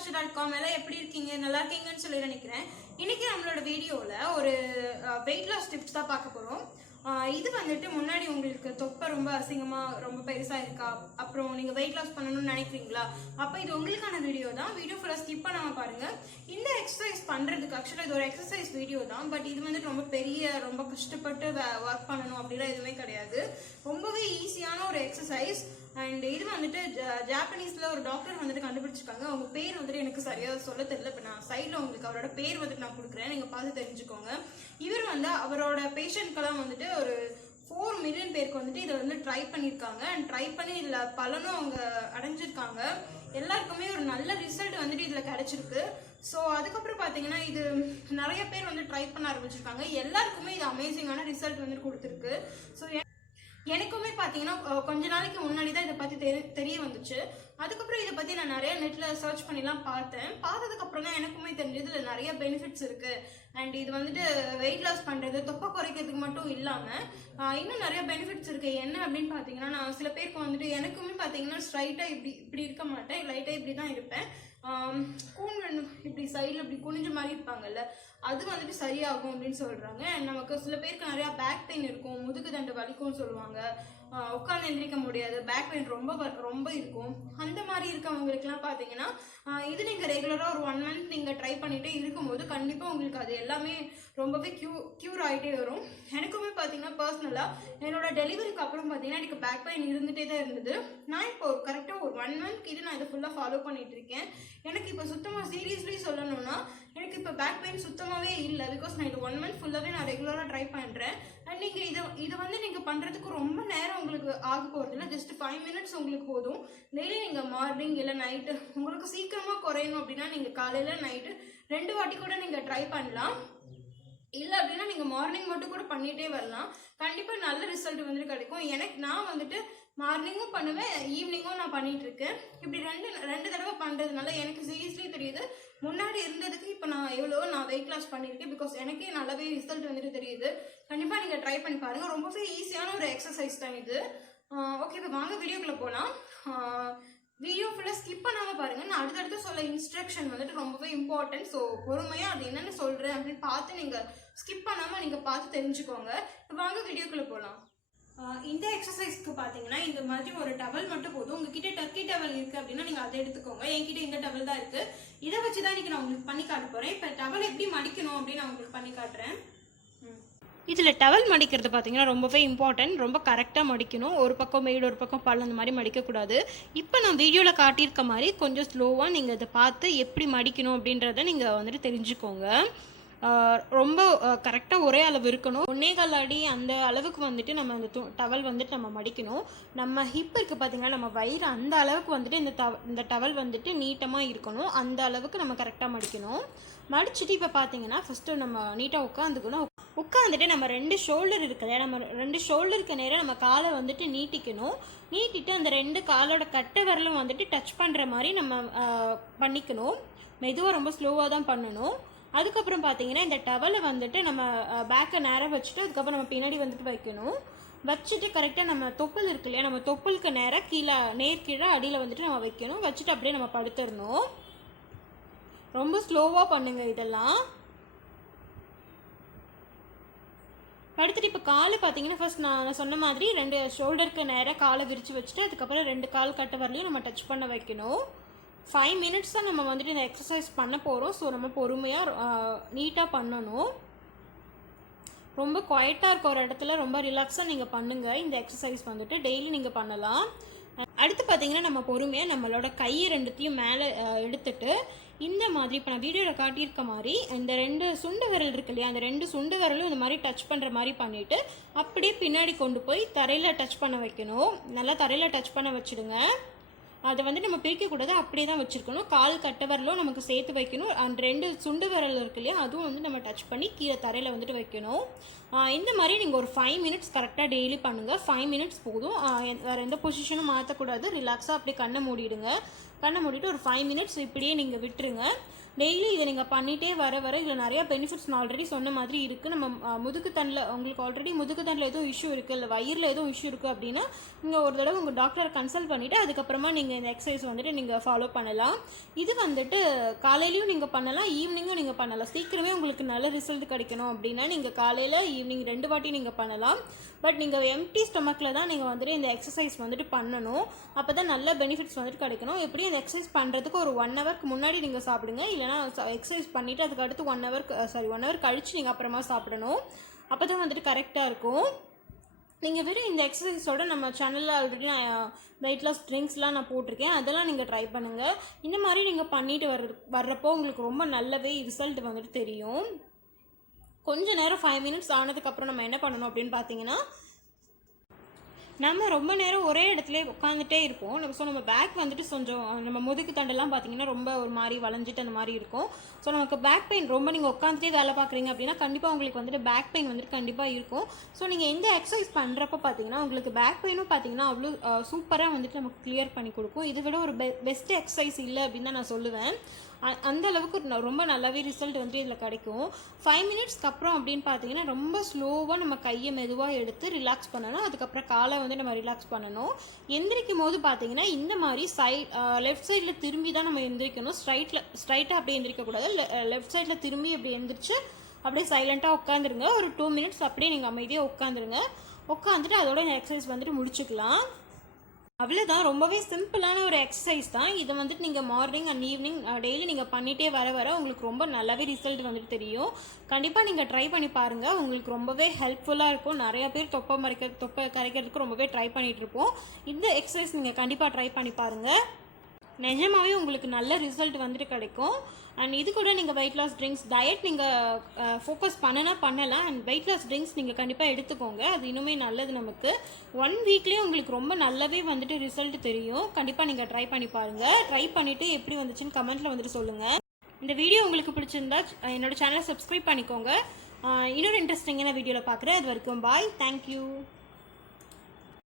Lakshya.com எல்லாம் எப்படி இருக்கீங்க? நல்லா இருக்கீங்கன்னு சொல்லி நினைக்கிறேன். இன்னைக்கு நம்மளோட வீடியோல ஒரு வெயிட் லாஸ் டிப்ஸ் தான் பார்க்க போறோம். இது வந்துட்டு முன்னாடி உங்களுக்கு தொப்பை ரொம்ப அசிங்கமா ரொம்ப பெருசா இருக்கா, அப்புறம் நீங்க வெயிட் லாஸ் பண்ணணும்னு நினைக்கிறீங்களா, அப்ப இது உங்களுக்கான வீடியோ தான். வீடியோ ஃபுல்லா ஸ்கிப் பண்ணாம பாருங்க. இந்த எக்ஸசைஸ் பண்றதுக்கு ஆக்சுவலா இது ஒரு எக்ஸசைஸ் வீடியோ தான், பட் இது வந்துட்டு ரொம்ப பெரிய ரொம்ப கஷ்டப்பட்டு ஒர்க் பண்ணணும் அப்படிலாம் எதுவுமே கிடையாது. ரொம்பவே ஈஸியான ஒரு எக்ஸசைஸ். அண்ட் இது வந்துட்டு ஜாப்பனீஸ்ல ஒரு டாக்டர் வந்துட்டு கண்டுபிடிச்சிருக்காங்க. அவங்க பேர் வந்துட்டு எனக்கு சரியா சொல்ல தெரியல. இப்ப நான் சைட்ல உங்களுக்கு அவரோட பேர் வந்துட்டு நான் கொடுக்குறேன், நீங்க பார்த்து தெரிஞ்சுக்கோங்க. இவர் வந்து அவரோட பேஷண்ட்கெல்லாம் வந்துட்டு ஒரு 4 மில்லியன் பேருக்கு வந்துட்டு இதை வந்து ட்ரை பண்ணியிருக்காங்க. அண்ட் ட்ரை பண்ணி இதுல பலனும் அவங்க அடைஞ்சிருக்காங்க. எல்லாருக்குமே ஒரு நல்ல ரிசல்ட் வந்துட்டு இதுல கிடைச்சிருக்கு. ஸோ அதுக்கப்புறம் பார்த்தீங்கன்னா இது நிறைய பேர் வந்து ட்ரை பண்ண ஆரம்பிச்சிருக்காங்க. எல்லாருக்குமே இது அமேசிங்கான ரிசல்ட் வந்துட்டு கொடுத்துருக்கு. ஸோ எனக்குமே பார்த்தீங்கன்னா கொஞ்ச நாளைக்கு முன்னாடி தான் இதை பற்றி தெரிய வந்துச்சு. அதுக்கப்புறம் இதை பற்றி நான் நிறைய நெட்டில் சர்ச் பண்ணிலாம் பார்த்ததுக்கப்புறம் தான் எனக்குமே தெரிஞ்சது இதில் நிறைய பெனிஃபிட்ஸ் இருக்குது. அண்ட் இது வந்துட்டு வெயிட் லாஸ் பண்ணுறது, தொப்பை குறைக்கிறதுக்கு மட்டும் இல்லாமல் இன்னும் நிறைய பெனிஃபிட்ஸ் இருக்குது. என்ன அப்படின்னு பார்த்தீங்கன்னா, நான் சில பேருக்கு வந்துட்டு எனக்குமே பார்த்தீங்கன்னா ஸ்ட்ரைட்டாக இப்படி இருக்க மாட்டேன், லைட்டாக இப்படி தான் இருப்பேன். இப்படி சைடில் இப்படி குனிஞ்ச மாதிரி இருப்பாங்கல்ல, அது வந்துட்டு சரியாகும் அப்படின்னு சொல்றாங்க. நமக்கு சில பேருக்கு நிறைய பேக் பெயின் இருக்கும், முதுகு தண்டு வலிக்கும்னு சொல்லுவாங்க, உட்காந்து எந்திரிக்க முடியாது, பேக் பெயின் ரொம்ப இருக்கும். அந்த மாதிரி இருக்கவங்களுக்குலாம் பார்த்தீங்கன்னா இது நீங்கள் ரெகுலராக ஒரு 1 மந்த் நீங்கள் ட்ரை பண்ணிட்டே இருக்கும்போது கண்டிப்பாக உங்களுக்கு அது எல்லாமே ரொம்பவே க்யூர் ஆகிட்டே வரும். எனக்குமே பார்த்தீங்கன்னா பர்சனலாக என்னோட டெலிவரிக்கு அப்புறம் பார்த்தீங்கன்னா எனக்கு பேக் பெயின் இருந்துகிட்டே தான் இருந்தது. நான் இப்போ கரெக்டாக ஒரு 1 மந்த்க்கு இது நான் இதை ஃபுல்லாக ஃபாலோ பண்ணிட்டு இருக்கேன். எனக்கு இப்போ சுத்தமாக சீரியஸ்லி சொல்லணும்னா எனக்கு இப்போ பேக் பெயின் சுத்தமாகவே இல்லை. பிகாஸ் நான் இது 1 மந்த் ஃபுல்லாகவே நான் ரெகுலராக ட்ரை பண்ணுறேன். அண்ட் நீங்கள் இதை வந்து நீங்கள் பண்ணுறதுக்கு ரொம்ப நேரம் உங்களுக்கு ஆக போகிறது இல்லை. ஜஸ்ட் 5 மினிட்ஸ் உங்களுக்கு போதும். டெய்லி நீங்கள் மார்னிங் இல்லை நைட்டு உங்களுக்கு சீக்கிரமாக குறையணும் அப்படின்னா நீங்கள் காலையில் நைட்டு 2 வாட்டி கூட நீங்கள் ட்ரை பண்ணலாம். இல்லை அப்படின்னா நீங்கள் மார்னிங் மட்டும் கூட பண்ணிகிட்டே வரலாம். கண்டிப்பாக நல்ல ரிசல்ட் வந்துட்டு கிடைக்கும். நான் வந்துட்டு மார்னிங்கும் பண்ணுவேன், ஈவினிங்கும் நான் பண்ணிட்டு இருக்கேன். இப்படி ரெண்டு தடவை பண்ணுறதுனால எனக்கு சீரியஸ்லி தெரியுது முன்னாடி இருந்ததுக்கு இப்போ நான் வெயிட் லாஸ் பண்ணியிருக்கேன். பிகாஸ் எனக்கே நல்லாவே ரிசல்ட் வந்துட்டு தெரியுது. கண்டிப்பாக நீங்கள் ட்ரை பண்ணி பாருங்கள். ரொம்பவே ஈஸியான ஒரு எக்ஸசைஸ் தான் இது. ஓகே, இப்போ வாங்க வீடியோக்குள்ளே போகலாம். வீடியோ ஃபுல்லாக ஸ்கிப் பண்ணாமல் பாருங்கள். நான் அடுத்தடுத்து சொல்ல இன்ஸ்ட்ரக்ஷன் வந்துட்டு ரொம்பவே இம்பார்ட்டன்ட். ஸோ பொறுமையாக அது என்னென்னு சொல்கிறேன் அப்படின்னு பார்த்து நீங்கள் ஸ்கிப் பண்ணாமல் நீங்கள் பார்த்து தெரிஞ்சுக்கோங்க. இப்போ வாங்க வீடியோக்குள்ளே போகலாம். இந்த எக்ஸசைஸ்க்கு பார்த்தீங்கன்னா இந்த மாதிரி ஒரு டவல் மட்டும் போதும். உங்ககிட்ட டர்க்கி டவல் இருக்கு அப்படின்னா நீங்கள் அதை எடுத்துக்கோங்க. என்கிட்ட இந்த டவல் தான் இருக்கு. இதை வச்சு தான் இன்னைக்கு நான் உங்களுக்கு பண்ணி காட்ட போறேன். இப்போ டவல் எப்படி மடிக்கணும் அப்படின்னு நான் உங்களுக்கு பண்ணி காட்டுறேன். இதில் டவல் மடிக்கிறது பார்த்தீங்கன்னா ரொம்பவே இம்பார்ட்டன்ட். ரொம்ப கரெக்டாக மடிக்கணும். ஒரு பக்கம் மேடு ஒரு பக்கம் பல் அந்த மாதிரி மடிக்கக்கூடாது. இப்போ நான் வீடியோவில் காட்டியிருக்க மாதிரி கொஞ்சம் ஸ்லோவாக நீங்கள் இதை பார்த்து எப்படி மடிக்கணும் அப்படின்றத நீங்கள் வந்துட்டு தெரிஞ்சுக்கோங்க. ரொம்ப கரெக்டாக ஒரே அளவு இருக்கணும். 1.25 அடி அந்த அளவுக்கு வந்துட்டு நம்ம அந்த டவல் வந்துட்டு நம்ம மடிக்கணும். நம்ம ஹிப் இருக்குது பார்த்தீங்கன்னா, நம்ம வயிறு அந்த அளவுக்கு வந்துட்டு இந்த டவல் வந்துட்டு நீட்டமாக இருக்கணும். அந்த அளவுக்கு நம்ம கரெக்டாக மடிக்கணும். மடிச்சுட்டு இப்போ பார்த்தீங்கன்னா ஃபஸ்ட்டு நம்ம நீட்டாக உட்காந்துட்டு நம்ம 2 ஷோல்டர் இருக்குது, நம்ம 2 ஷோல்டருக்கு நேராக நம்ம காலை வந்துட்டு நீட்டிட்டு அந்த 2 காலோட கட்டை விரலும் வந்துட்டு டச் பண்ணுற மாதிரி நம்ம பண்ணிக்கணும். மெதுவாக ரொம்ப ஸ்லோவாக தான் பண்ணணும். அதுக்கப்புறம் பார்த்தீங்கன்னா இந்த டவலை வந்துட்டு நம்ம பேக்கை நேராக வச்சுட்டு அதுக்கப்புறம் நம்ம பின்னாடி வந்துட்டு வைக்கணும். வச்சுட்டு கரெக்டாக நம்ம தொப்புள் இருக்கு இல்லையா, நம்ம தொப்புளுக்கு நேராக நேர்கீழே அடியில் வந்துட்டு நம்ம வைக்கணும். வச்சுட்டு அப்படியே நம்ம படுத்துடணும். ரொம்ப ஸ்லோவாக பண்ணுங்க இதெல்லாம். படுத்துட்டு இப்போ காலை பார்த்தீங்கன்னா ஃபர்ஸ்ட் நான் சொன்ன மாதிரி 2 ஷோல்டருக்கு நேராக காலை விரித்து வச்சுட்டு அதுக்கப்புறம் 2 கால் கட்ட வரலையும் நம்ம டச் பண்ண வைக்கணும். 5 மினிட்ஸ் தான் நம்ம வந்துட்டு இந்த எக்ஸசைஸ் பண்ண போகிறோம். ஸோ நம்ம பொறுமையாக நீட்டாக பண்ணணும். ரொம்ப குவைட்டாக இருக்க ஒரு இடத்துல ரொம்ப ரிலாக்ஸாக நீங்கள் பண்ணுங்கள். இந்த எக்ஸசைஸ் வந்துட்டு டெய்லி நீங்கள் பண்ணலாம். அடுத்து பார்த்தீங்கன்னா நம்ம பொறுமையாக நம்மளோட கை 2த்தையும் மேலே எடுத்துட்டு இந்த மாதிரி இப்போ நான் வீடியோவில் காட்டியிருக்க மாதிரி இந்த 2 சுண்டு விரல் இருக்கு இல்லையா, அந்த 2 சுண்டு விரலும் இந்த மாதிரி டச் பண்ணுற மாதிரி பண்ணிவிட்டு அப்படியே பின்னாடி கொண்டு போய் தரையில் டச் பண்ண வைக்கணும். நல்லா தரையில் டச் பண்ண வச்சுடுங்க. அதை வந்து நம்ம பிரிக்கக்கூடாது, அப்படியே தான் வச்சுருக்கணும். கால் கட்ட விரலும் நமக்கு சேர்த்து வைக்கணும். அந்த 2 சுண்டு விரல் இருக்கு இல்லையா, அதுவும் வந்து நம்ம டச் பண்ணி கீழே தரையில் வந்துட்டு வைக்கணும். இந்த மாதிரி நீங்கள் ஒரு 5 மினிட்ஸ் கரெக்டாக டெய்லி பண்ணுங்கள். 5 மினிட்ஸ் போதும். வேறு எந்த பொசிஷனும் மாற்றக்கூடாது. ரிலாக்ஸாக அப்படியே கண்ணை மூடிடுங்க. கண்ணை மூடிட்டு ஒரு 5 மினிட்ஸ் இப்படியே நீங்கள் விட்டுருங்க. டெய்லி இதை நீங்கள் பண்ணிகிட்டே வர இதில் நிறையா பெனிஃபிட்ஸ் நான் ஆல்ரெடி சொன்ன மாதிரி இருக்குது. நம்ம முதுகுத்தண்டில் உங்களுக்கு ஆல்ரெடி முதுகுத்தண்டில் எதுவும் இஷ்யூ இருக்குது, இல்லை வயிறில் எதுவும் இஷ்யூ இருக்குது அப்படின்னா நீங்கள் ஒரு தடவை உங்கள் டாக்டரை கன்சல்ட் பண்ணிவிட்டு அதுக்கப்புறமா நீங்கள் இந்த எக்ஸசைஸ் வந்துட்டு நீங்கள் ஃபாலோ பண்ணலாம். இது வந்துட்டு காலையிலையும் நீங்கள் பண்ணலாம், ஈவினிங்கும் நீங்கள் பண்ணலாம். சீக்கிரமே உங்களுக்கு நல்ல ரிசல்ட் கிடைக்கணும் அப்படின்னா நீங்கள் காலையில் ஈவினிங் 2 வாட்டி நீங்கள் பண்ணலாம். பட் நீங்கள் எம்டி ஸ்டொமக்கில் தான் நீங்கள் வந்துட்டு இந்த எக்ஸசைஸ் வந்துட்டு பண்ணணும். அப்போ தான் நல்ல பெனிஃபிட்ஸ் வந்துட்டு கிடைக்கணும். எப்படி இந்த எக்ஸசைஸ் பண்ணுறதுக்கு ஒரு 1 ஹவருக்கு முன்னாடி நீங்கள் சாப்பிடுங்க, இல்லைனா எக்ஸசைஸ் பண்ணிவிட்டு அதுக்கு அடுத்து 1 ஹவர் கழித்து நீங்கள் அப்புறமா சாப்பிடணும். அப்போ தான் வந்துட்டு கரெக்டாக இருக்கும். நீங்கள் வெறும் இந்த எக்ஸசைஸோட நம்ம சேனலில் ஆல்ரெடி நான் வெயிட் லாஸ் ட்ரிங்க்ஸ்லாம் நான் போட்டிருக்கேன், அதெல்லாம் நீங்கள் ட்ரை பண்ணுங்கள். இந்த மாதிரி நீங்கள் பண்ணிட்டு வர்றப்போ உங்களுக்கு ரொம்ப நல்லாவே ரிசல்ட் வந்துட்டு தெரியும். கொஞ்சம் நேரம் 5 மினிட்ஸ் ஆனதுக்கப்புறம் நம்ம என்ன பண்ணணும் அப்படின்னு பார்த்தீங்கன்னா, நம்ம ரொம்ப நேரம் ஒரே இடத்துல உட்காந்துட்டே இருப்போம். ஸோ நம்ம பேக் வந்துட்டு கொஞ்சம் நம்ம முதுகு தண்டெல்லாம் பார்த்தீங்கன்னா ரொம்ப ஒரு மாதிரி வளைஞ்சிட்டு அந்த மாதிரி இருக்கும். ஸோ நமக்கு பேக் பெயின் ரொம்ப நீங்கள் உட்காந்துட்டே வேலை பார்க்குறீங்க அப்படின்னா கண்டிப்பாக உங்களுக்கு வந்துட்டு பேக் பெயின் வந்துட்டு கண்டிப்பாக இருக்கும். ஸோ நீங்கள் எந்த எக்ஸசைஸ் பண்ணுறப்போ பார்த்தீங்கன்னா உங்களுக்கு பேக் பெயினும் பார்த்தீங்கன்னா அவ்வளோ சூப்பராக வந்துட்டு நமக்கு கிளியர் பண்ணி கொடுக்கும். இதை விட ஒரு பெஸ்ட் எக்ஸசைஸ் இல்லை அப்படின்னு தான் நான் சொல்லுவேன். அந்த அளவுக்கு ரொம்ப நல்லாவே ரிசல்ட் வந்துட்டு இதில் கிடைக்கும். 5 மினிட்ஸ்க்கு அப்புறம் அப்படின்னு பார்த்தீங்கன்னா ரொம்ப ஸ்லோவாக நம்ம கையை மெதுவாக எடுத்து ரிலாக்ஸ் பண்ணணும். அதுக்கப்புறம் காலை வந்து நம்ம ரிலாக்ஸ் பண்ணணும். எந்திரிக்கும் போது பார்த்தீங்கன்னா இந்த மாதிரி லெஃப்ட் சைடில் திரும்பி தான் நம்ம எந்திரிக்கணும். ஸ்ட்ரைட்டாக அப்படியே எந்திரிக்கக்கூடாது. லெஃப்ட் சைடில் திரும்பி அப்படி எந்திரிச்சு அப்படியே சைலண்ட்டாக உட்காந்துருங்க. ஒரு 2 மினிட்ஸ் அப்படியே நீங்கள் அமைதியாக உட்காந்துருங்க. உட்காந்துட்டு அதோட இந்த எக்ஸசைஸ் வந்துட்டு முடிச்சுக்கலாம். அவ்வளோதான். ரொம்பவே சிம்பிளான ஒரு எக்ஸசைஸ் தான். இதை வந்துட்டு நீங்கள் மார்னிங் அண்ட் ஈவினிங் டெய்லி நீங்கள் பண்ணிகிட்டே வர உங்களுக்கு ரொம்ப நல்லாவே ரிசல்ட் வந்துட்டு தெரியும். கண்டிப்பாக நீங்கள் ட்ரை பண்ணி பாருங்கள். உங்களுக்கு ரொம்பவே ஹெல்ப்ஃபுல்லாக இருக்கும். நிறையா பேர் தொப்பை கரைக்கிறதுக்கு ரொம்பவே ட்ரை பண்ணிகிட்டு இருப்போம். இந்த எக்ஸசைஸ் நீங்கள் கண்டிப்பாக ட்ரை பண்ணி பாருங்கள். நிஜமாகவே உங்களுக்கு நல்ல ரிசல்ட் வந்துட்டு கிடைக்கும். அண்ட் இது கூட நீங்கள் வெயிட் லாஸ் ட்ரிங்க்ஸ் டயட் நீங்கள் ஃபோக்கஸ் பண்ணலாம். அண்ட் வெயிட் லாஸ் ட்ரிங்க்ஸ் நீங்கள் கண்டிப்பாக எடுத்துக்கோங்க. அது இன்னுமே நல்லது. நமக்கு 1 வீக்லேயே உங்களுக்கு ரொம்ப நல்லாவே வந்துட்டு ரிசல்ட் தெரியும். கண்டிப்பாக நீங்கள் ட்ரை பண்ணி பாருங்கள். ட்ரை பண்ணிவிட்டு எப்படி வந்துச்சுன்னு கமெண்ட்டில் வந்துட்டு சொல்லுங்கள். இந்த வீடியோ உங்களுக்கு பிடிச்சிருந்தா என்னோட சேனலை சப்ஸ்கிரைப் பண்ணிக்கோங்க. இன்னொரு இன்ட்ரெஸ்டிங்கான வீடியோவில் பார்க்குறேன். அது வரைக்கும் பாய். தேங்க்யூ.